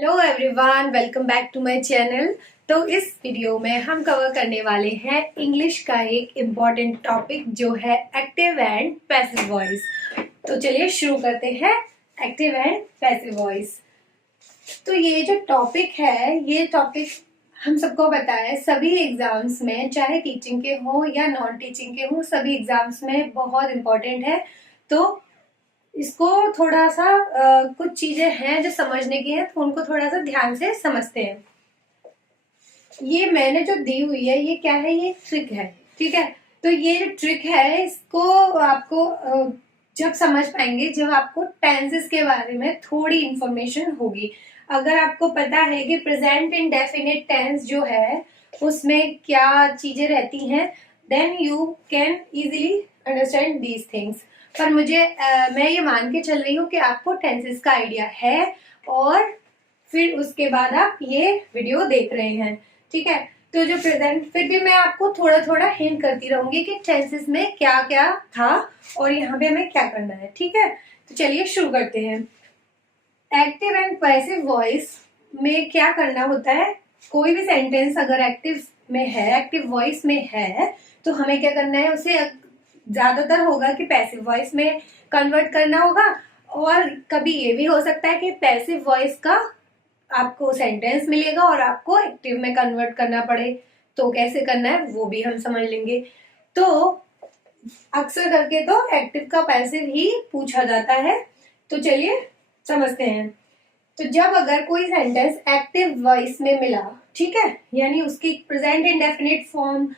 Hello everyone, welcome back to my channel. तो इस video में हम कवर करने वाले हैं इंग्लिश का एक इम्पॉर्टेंट टॉपिक जो है एक्टिव एंड पैसिव वॉइस। तो चलिए शुरू करते हैं एक्टिव एंड पैसिव वॉइस। तो ये जो टॉपिक है, ये टॉपिक हम सबको पता है, सभी एग्जाम्स में, चाहे टीचिंग के हो या नॉन टीचिंग के हो, सभी एग्जाम्स में बहुत इम्पोर्टेंट है। तो इसको थोड़ा सा कुछ चीजें हैं जो समझने की हैं, तो उनको थोड़ा सा ध्यान से समझते हैं। ये मैंने जो दी हुई है, ये क्या है? ये ट्रिक है, ठीक है। तो ये जो ट्रिक है, इसको आपको जब समझ पाएंगे जब आपको टेंसेस के बारे में थोड़ी इंफॉर्मेशन होगी। अगर आपको पता है कि प्रेजेंट इंडेफिनिट टेंस जो है उसमें क्या चीजें रहती हैं, then you can easily understand these things. पर मैं ये मान के चल रही हूँ कि आपको टेंसेस का आइडिया है और फिर उसके बाद आप ये वीडियो देख रहे हैं, ठीक है। तो जो प्रेजेंट, फिर भी मैं आपको थोड़ा थोड़ा हिंट करती रहूंगी कि टेंसेस में क्या क्या था और यहाँ पे हमें क्या करना है, ठीक है। तो चलिए शुरू करते हैं। एक्टिव एंड पैसिव वॉइस में क्या करना होता है? कोई भी सेंटेंस अगर एक्टिव में है, एक्टिव वॉइस में है, तो हमें क्या करना है? उसे ज्यादातर होगा कि पैसिव वॉइस में कन्वर्ट करना होगा, और कभी ये भी हो सकता है कि पैसिव वॉइस का आपको सेंटेंस मिलेगा और आपको एक्टिव में कन्वर्ट करना पड़े। तो कैसे करना है वो भी हम समझ लेंगे। तो अक्सर करके तो एक्टिव का पैसिव ही पूछा जाता है। तो चलिए समझते हैं। तो जब अगर कोई सेंटेंस एक्टिव वॉइस में मिला, ठीक है, यानी उसकी प्रेजेंट इंडेफिनिट फॉर्म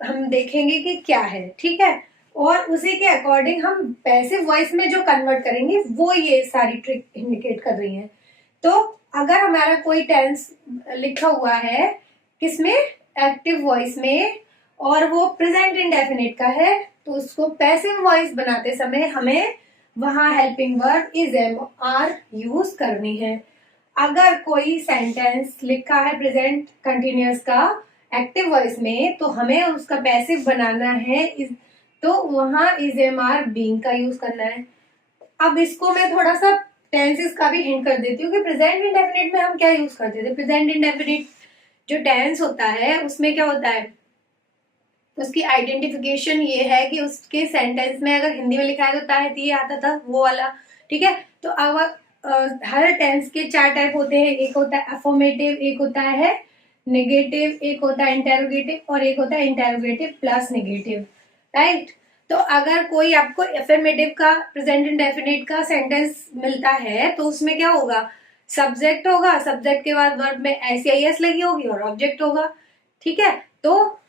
हम देखेंगे कि क्या है, ठीक है, और उसी के अकॉर्डिंग हम पैसिव वॉइस में जो कन्वर्ट करेंगे वो ये सारी ट्रिक इंडिकेट कर रही है। तो अगर हमारा कोई टेंस लिखा हुआ है किसमें? एक्टिव वॉइस में, और वो प्रेजेंट इंडेफिनिट का है, तो उसको पैसिव वॉइस बनाते समय हमें वहां helping verb is am are use करनी है। अगर कोई सेंटेंस लिखा है प्रेजेंट कंटिन्यूअस का एक्टिव वॉइस में, तो हमें उसका पैसिव बनाना है, तो वहां इज एम आर बीइंग का यूज करना है। अब इसको मैं थोड़ा सा टेंसेस का भी हिंट कर देती हूँ कि प्रेजेंट इंडेफिनिट में हम क्या यूज करते थे। प्रेजेंट इंडेफिनिट जो टेंस होता है उसमें क्या होता है, उसकी आइडेंटिफिकेशन ये है कि उसके सेंटेंस में अगर हिंदी में लिखा है तो ताहत ये आता था, वो वाला, ठीक है। तो अब हर टेंस के चार टाइप होते हैं। एक होता है अफर्मेटिव, एक होता है नेगेटिव, एक होता है इंटेरोगेटिव, और एक होता है इंटेरोगेटिव प्लस नेगेटिव, राइट। तो अगर कोई आपको अफर्मेटिव का प्रेजेंट इंडेफिनिट का सेंटेंस मिलता है, तो उसमें क्या होगा? सब्जेक्ट होगा, सब्जेक्ट के बाद वर्ब में एस या एस लगी होगी और ऑब्जेक्ट होगा, ठीक है। तो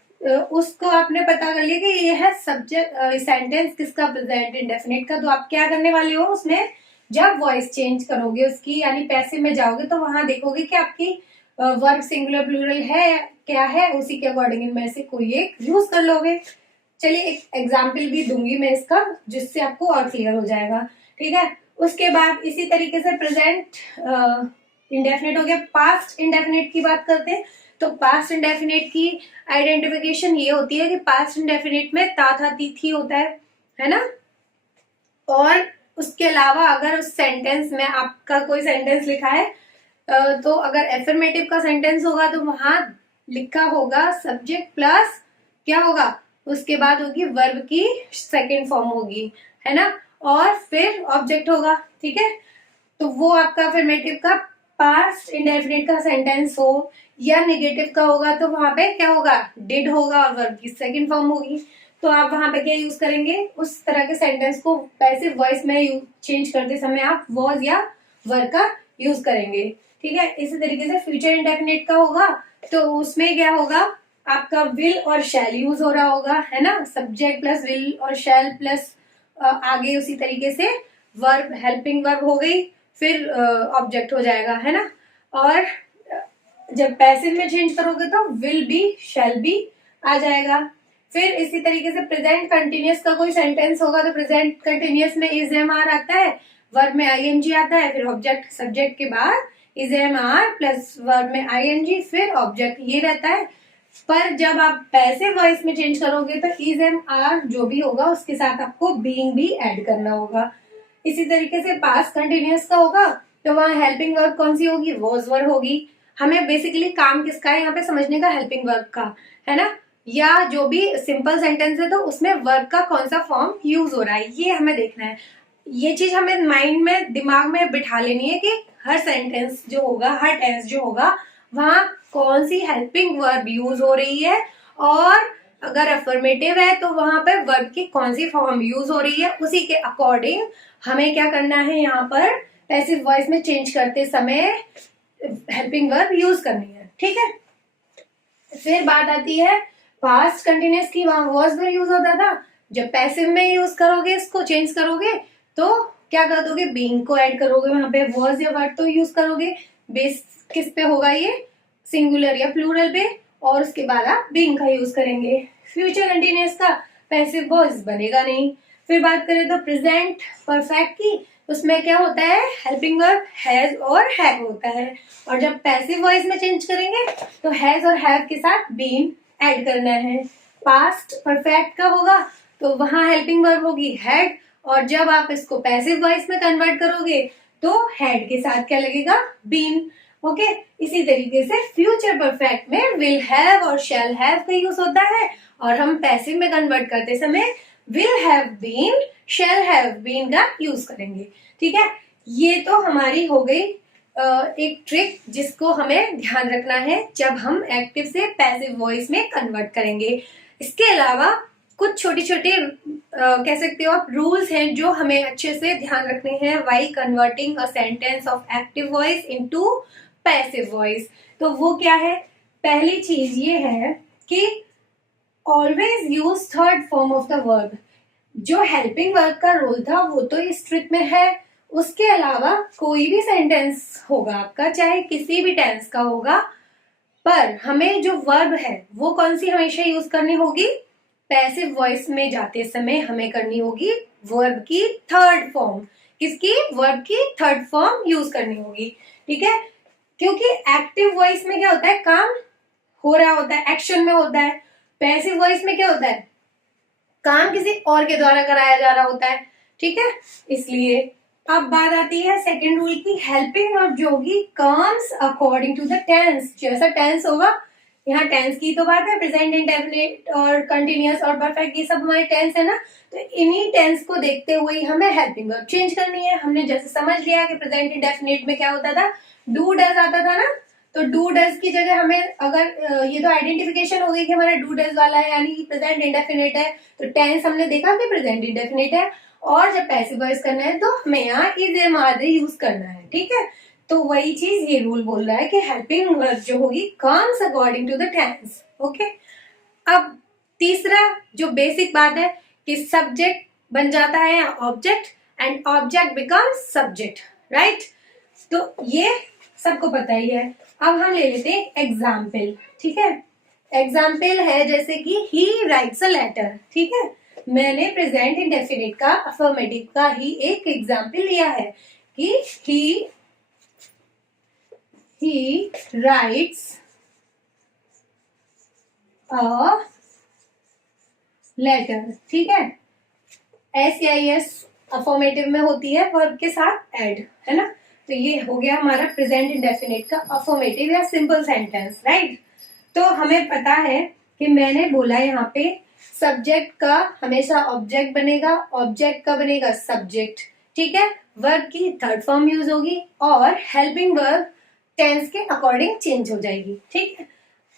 उसको आपने पता कर लिया कि ये है सब्जेक्ट सेंटेंस किसका? प्रेजेंट इंडेफिनिट का। तो आप क्या करने वाले हो उसमें? जब वॉइस चेंज करोगे उसकी, यानी पैसिव में जाओगे, तो वहां देखोगे कि आपकी वर्ब सिंगुलर प्लूरल है क्या है, उसी के अकॉर्डिंग इनमें से कोई एक यूज कर लोगे। चलिए एक एग्जाम्पल भी दूंगी मैं इसका, जिससे आपको और क्लियर हो जाएगा, ठीक है। उसके बाद इसी तरीके से प्रेजेंट इंडेफिनिट हो गया। पास्ट इंडेफिनिट की बात करते हैं। तो पास्ट इंडेफिनिट की आइडेंटिफिकेशन ये होती है कि पास्ट इंडेफिनिट में था थी थी होता है ना। और उसके अलावा अगर उस सेंटेंस में आपका कोई सेंटेंस लिखा है, तो अगर एफर्मेटिव का सेंटेंस होगा तो वहां लिखा होगा सब्जेक्ट प्लस क्या होगा, उसके बाद होगी वर्ब की सेकेंड फॉर्म होगी, है ना, और फिर ऑब्जेक्ट होगा, ठीक है। तो वो आपका अफर्मेटिव का पास्ट इंडेफिनिट का सेंटेंस हो या नेगेटिव का होगा, तो वहां पे क्या होगा? डिड होगा और वर्ब की सेकंड फॉर्म होगी। तो आप वहां पे क्या यूज करेंगे? उस तरह के सेंटेंस को पैसिव वॉइस में चेंज करते समय आप वॉज या वर्ब का यूज करेंगे, ठीक है। इसी तरीके से फ्यूचर इंडेफिनिट का होगा, तो उसमें क्या होगा? आपका विल और शैल यूज हो रहा होगा, है ना, सब्जेक्ट प्लस विल और शैल प्लस आगे उसी तरीके से वर्ब, हेल्पिंग वर्ब हो गई, फिर ऑब्जेक्ट हो जाएगा, है ना। और जब पैसिव में चेंज करोगे तो विल बी, शैल बी आ जाएगा। फिर इसी तरीके से प्रेजेंट कंटिन्यूअस का कोई सेंटेंस होगा, तो प्रेजेंट कंटिन्यूअस में इज एम आर आता है, वर्ब में आईएनजी आता है, फिर ऑब्जेक्ट, सब्जेक्ट के बाद is am are plus verb में आईएनजी, फिर ऑब्जेक्ट, ये रहता है। पर जब आप पैसिव वॉइस में चेंज करोगे तो इज एम आर जो भी होगा उसके साथ आपको बीइंग भी ऐड करना होगा। इसी तरीके से पास्ट कंटिन्यूअस का होगा, तो वहाँ हेल्पिंग वर्ब कौन सी होगी, वॉज वर्ब होगी। हमें बेसिकली काम किसका है यहाँ पे समझने का, हेल्पिंग वर्ब का, है ना। या जो भी सिंपल सेंटेंस है तो उसमें वर्ब का कौन सा फॉर्म यूज हो रहा है, ये हमें देखना है। ये चीज हमें माइंड में, दिमाग में बिठा लेनी है कि हर सेंटेंस जो होगा, हर टेंस जो होगा, वहां कौन सी हेल्पिंग वर्ब यूज हो रही है, और अगर अफर्मेटिव है तो वहां पर वर्ब की कौन सी फॉर्म यूज हो रही है, उसी के अकॉर्डिंग हमें क्या करना है, यहाँ पर पैसिव वॉइस में चेंज करते समय हेल्पिंग वर्ब यूज करनी है, ठीक है। फिर बात आती है पास्ट कंटिन्यूअस की, वहां वॉज वर्ब यूज होता था। जब पैसिव में यूज करोगे, इसको चेंज करोगे तो क्या कर दोगे, बीइंग को ऐड करोगे, वहां पे वॉज या वर्ब तो यूज करोगे। बेस किस पे होगा, ये सिंगुलर या प्लूरल पे, और उसके बाद आप बीइंग का यूज करेंगे। फ्यूचर कंटिन्यूअस का पैसिव वॉइस बनेगा नहीं। फिर बात करें तो प्रेजेंट परफेक्ट की, उसमें क्या होता है, हेल्पिंग वर्ब हैज और हैव होता है, और जब पैसिव वॉइस में चेंज करेंगे तो हैज और हैव के साथ बीन ऐड करना है। पास्ट परफेक्ट का होगा तो वहां हेल्पिंग वर्ब होगी हैड, और जब आप इसको पैसिव वॉइस में कन्वर्ट करोगे तो हैड के साथ क्या लगेगा, बीन। ओके, इसी तरीके से फ्यूचर परफेक्ट में विल हैव और शैल हैव का यूज होता है, और हम पैसिव में कन्वर्ट करते समय will have been, shall have been का यूज करेंगे, ठीक है। ये तो हमारी हो गई एक ट्रिक जिसको हमें ध्यान रखना है जब हम एक्टिव से पैसिव वॉइस में कन्वर्ट करेंगे। इसके अलावा कुछ छोटे छोटे कह सकते हो आप रूल्स हैं जो हमें अच्छे से ध्यान रखने हैं while converting a sentence of active voice into passive voice. तो वो क्या है, पहली चीज ये है कि always use third form of the verb. जो हेल्पिंग वर्ब का रोल था वो तो इस ट्रिक में है, उसके अलावा कोई भी सेंटेंस होगा आपका, चाहे किसी भी टेंस का होगा, पर हमें जो वर्ब है वो कौन सी हमेशा यूज करनी होगी, पैसिव वॉइस में जाते समय हमें करनी होगी वर्ब की थर्ड फॉर्म। किसकी, वर्ब की थर्ड फॉर्म यूज करनी होगी, ठीक है। क्योंकि एक्टिव वॉइस में क्या होता है, काम हो रहा होता है, एक्शन में होता है। पैसिव वॉइस में क्या होता है, काम किसी और के द्वारा कराया जा रहा होता है, ठीक है। इसलिए अब बात आती है सेकंड रूल की, हेल्पिंग वर्ब जो होगी comes according to the tense. जैसा टेंस होगा, यहाँ टेंस की तो बात है, प्रेजेंट इंडेफिनिट और कंटिन्यूअस और परफेक्ट, ये सब हमारे टेंस है ना, तो इन्हीं टेंस को देखते हुए हमें हेल्पिंग वर्ब चेंज करनी है। हमने जैसे समझ लिया कि प्रेजेंट इंडेफिनिट में क्या होता था, डू डज आता था ना, तो डू डज की जगह हमें अगर ये तो आइडेंटिफिकेशन हो गई कि हमारा डू डज वाला है यानी कि प्रेजेंट इंडेफिनिट है, तो टेंस हमने देखा कि प्रेजेंट इंडेफिनिट है, और जब पैसिव वॉइस करना है तो हमें यहाँ इज एम आर यूज करना है, ठीक है। तो वही चीज ये रूल बोल रहा है कि हेल्पिंग वर्ब जो होगी comes according to the tense, okay. अब तीसरा जो बेसिक बात है कि सब्जेक्ट बन जाता है object and object becomes subject, right. तो ये सबको पता ही है। अब हम ले लेते हैं एग्जाम्पल, ठीक है। एग्जाम्पल है जैसे कि ही राइट्स अ लेटर, ठीक है। मैंने प्रेजेंट इंडेफिनिट का अफर्मेटिव का ही एक एग्जाम्पल लिया है कि he writes a letter, ठीक है। SEIS अफर्मेटिव में होती है वर्ब के साथ ऐड, है ना। तो ये हो गया हमारा प्रेजेंट इंडेफिनिट का अफर्मेटिव या सिंपल सेंटेंस, राइट। तो हमें पता है कि मैंने बोला यहाँ पे सब्जेक्ट का हमेशा ऑब्जेक्ट बनेगा, ऑब्जेक्ट का बनेगा सब्जेक्ट, ठीक है। वर्ब की थर्ड फॉर्म यूज होगी और हेल्पिंग वर्ब टेंस के अकॉर्डिंग चेंज हो जाएगी, ठीक है।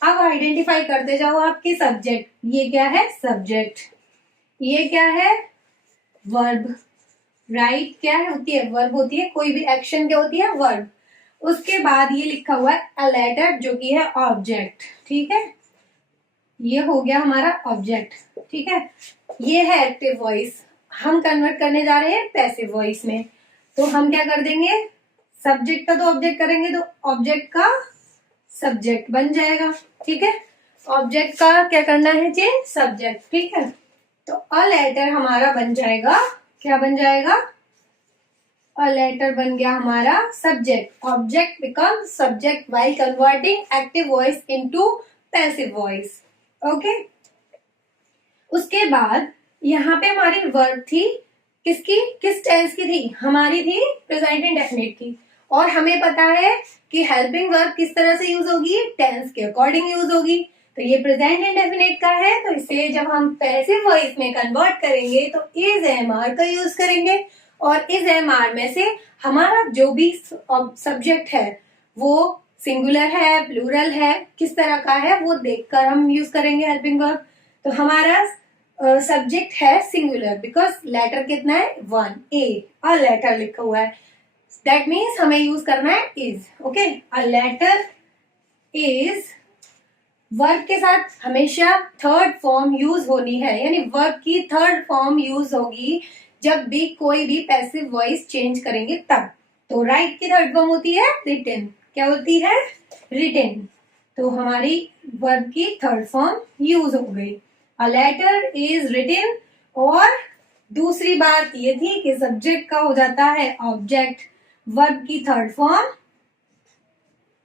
अब आइडेंटिफाई करते जाओ आपके सब्जेक्ट, ये क्या है सब्जेक्ट, ये क्या है वर्ब, राइट क्या है होती है, वर्ब होती है, कोई भी एक्शन क्या होती है, वर्ब। उसके बाद ये लिखा हुआ है अ लेटर जो कि है ऑब्जेक्ट, ठीक है। ये हो गया हमारा ऑब्जेक्ट, ठीक है। ये है एक्टिव वॉइस, हम कन्वर्ट करने जा रहे हैं पैसिव वॉइस में, तो हम क्या कर देंगे, सब्जेक्ट का तो ऑब्जेक्ट करेंगे तो ऑब्जेक्ट का सब्जेक्ट बन जाएगा, ठीक है। ऑब्जेक्ट का क्या करना है चेंज, सब्जेक्ट, ठीक है। तो अ लेटर हमारा बन जाएगा, क्या बन जाएगा, अ लेटर बन गया हमारा subject, object become subject while converting active voice into passive voice, okay. उसके बाद यहाँ पे हमारी वर्ब थी किसकी, किस टेंस की थी, हमारी थी प्रेजेंट इंडेफिनिट की, और हमें पता है कि हेल्पिंग वर्ब किस तरह से यूज होगी, टेंस के अकॉर्डिंग यूज होगी। तो ये प्रेजेंट इंडेफिनिट का है, तो इसे जब हम पैसिव वॉइस में कन्वर्ट करेंगे तो इज एम आर का यूज करेंगे, और इज एम आर में से हमारा जो भी सब्जेक्ट है वो सिंगुलर है, प्लूरल है, किस तरह का है वो देखकर हम यूज करेंगे हेल्पिंग वर्ब। तो हमारा सब्जेक्ट है सिंगुलर बिकॉज लेटर कितना है, 1, ए, अ लेटर लिखा हुआ है, दैट मीन्स हमें यूज करना है is. Okay, a letter is verb के साथ हमेशा थर्ड फॉर्म यूज होनी है, यानी वर्ब की थर्ड फॉर्म यूज होगी जब भी कोई भी पैसिव वॉइस चेंज करेंगे तब। तो राइट की थर्ड फॉर्म होती है रिटन। क्या होती है, रिटन। तो हमारी वर्ब की थर्ड फॉर्म यूज हो गई, अ लेटर इज रिटन। और दूसरी बात ये थी कि सब्जेक्ट का हो जाता है ऑब्जेक्ट, वर्ब की थर्ड फॉर्म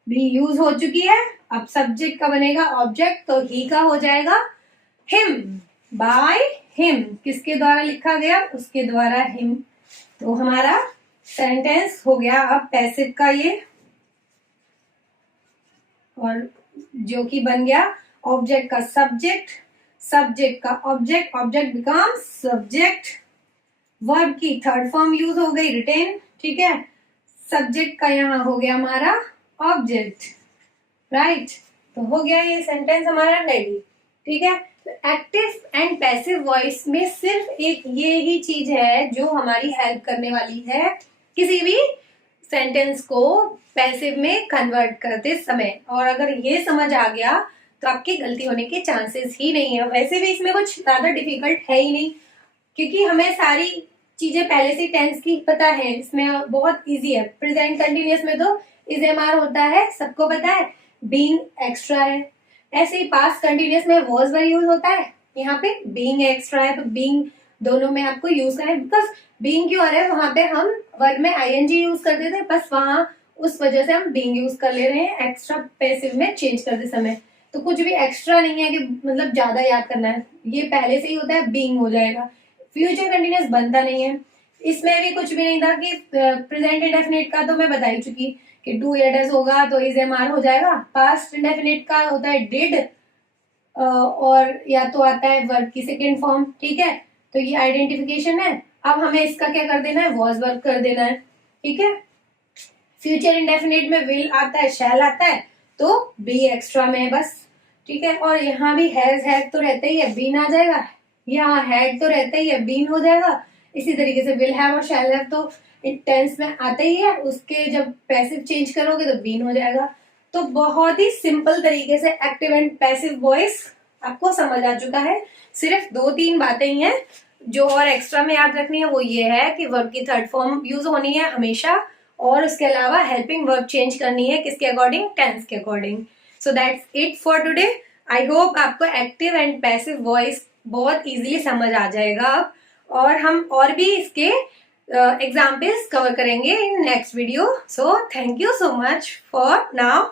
भी यूज हो चुकी है, अब सब्जेक्ट का बनेगा ऑब्जेक्ट, तो ही का हो जाएगा हिम, बाय हिम, किसके द्वारा लिखा गया, उसके द्वारा हिम। तो हमारा सेंटेंस हो गया अब पैसिव का ये, और जो कि बन गया ऑब्जेक्ट का सब्जेक्ट, सब्जेक्ट का object, object becomes subject, verb की थर्ड फॉर्म यूज हो गई रिटेन, ठीक है, सब्जेक्ट का यहाँ हो गया हमारा ऑब्जेक्ट, राइट। तो हो गया ये सेंटेंस हमारा रेडी, ठीक है। एक्टिव एंड पैसिव वॉइस में सिर्फ एक ये ही चीज है जो हमारी हेल्प करने वाली है किसी भी सेंटेंस को पैसिव में कन्वर्ट करते समय, और अगर ये समझ आ गया तो आपकी गलती होने के चांसेस ही नहीं है। वैसे भी इसमें कुछ ज्यादा डिफिकल्ट है ही नहीं, क्योंकि हमें सारी चीजें पहले से टेंस की पता है, इसमें बहुत इजी है। प्रेजेंट कंटिन्यूअस में तो इज एम आर होता है, सबको पता है, बीइंग एक्स्ट्रा है। ऐसे ही पास्ट कंटिन्यूअस में वॉज वर यूज होता है, यहाँ पे बीइंग एक्स्ट्रा है, तो बीइंग दोनों में आपको यूज करना है, बिकॉज बीइंग क्यों आ रहा है, वहां पे हम वर्ब में आईएनजी यूज करते थे, बस वहां उस वजह से हम बीइंग यूज कर ले रहे हैं एक्स्ट्रा पैसिव में चेंज करते समय। तो कुछ भी एक्स्ट्रा नहीं है कि मतलब ज्यादा याद करना है, ये पहले से ही होता है, बीइंग हो जाएगा, फ्यूचर कंटिन्यूअस बनता नहीं है। इसमें भी कुछ भी नहीं था कि प्रेजेंट इंडेफिनिट का तो मैं बता ही चुकी कि डू या डज होगा तो इज एम आर हो जाएगा। पास्ट इंडेफिनिट का होता है डिड, और या तो आता है वर्ब की सेकेंड फॉर्म, ठीक है। तो ये आइडेंटिफिकेशन है। अब हमें इसका क्या कर देना है, वॉज वर्ब कर देना है, ठीक है। फ्यूचर इंडेफिनिट में विल आता है, शैल आता है, तो बी एक्स्ट्रा में है बस, ठीक है। और यहाँ भी हैज तो रहता ही है, बीन आ जाएगा, यहाँ हैड तो रहता ही है, बीन हो जाएगा। इसी तरीके से विल हैव और शैल हैव तो टेंस में आता ही है, उसके जब पैसिव चेंज करोगे तो बीन हो जाएगा। तो बहुत ही सिंपल तरीके से एक्टिव एंड पैसिव वॉइस आपको समझ आ चुका है। सिर्फ 2-3 बातें ही हैं जो और एक्स्ट्रा में याद रखनी है, वो ये है कि वर्ब की थर्ड फॉर्म यूज होनी है हमेशा, और उसके अलावा हेल्पिंग वर्ब चेंज करनी है किसके अकॉर्डिंग, टेंस के according. So that's it for today. I hope आपको एक्टिव एंड पैसिव वॉइस बहुत इजीली समझ आ जाएगा अब, और हम और भी इसके एग्जाम्पल्स कवर करेंगे in next video. So thank you so much for now.